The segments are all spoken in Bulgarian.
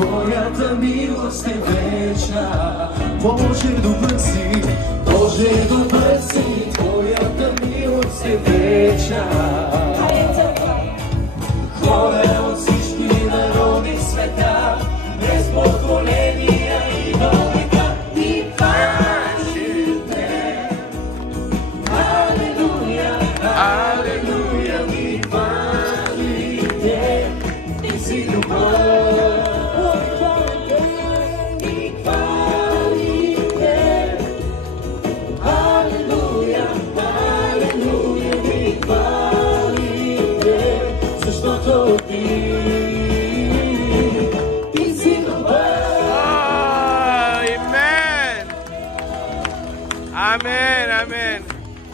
Твоята милост е вечна. Боже, добър си, Боже, добър си, Твоята милост е вечна. Хора от всички народи света, без поколения и до века ни хвалите. Алелуя, алелуя, ни хвалите. Ти си добър. Амен, амен.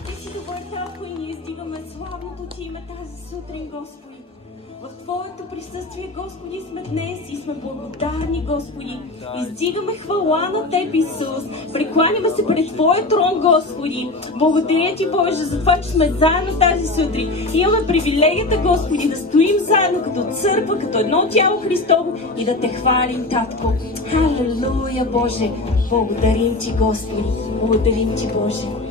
Ти си добър, Татко, и ние издигаме славното Ти име тази сутрин, Господи. В Твоето присъствие, Господи, сме днес и сме благодарни, Господи. Издигаме хвала на Теб, Исус. Прекланяме се пред Твоя трон, Господи. Благодаря Ти, Боже, за това, че сме заедно тази сутрин. Имаме привилегията, Господи, да стоим заедно като църква, като едно тяло Христово и да Те хвалим, Татко. Халелуя, Боже. Благодарим Ти, Господи. Благодарим Ти, Боже.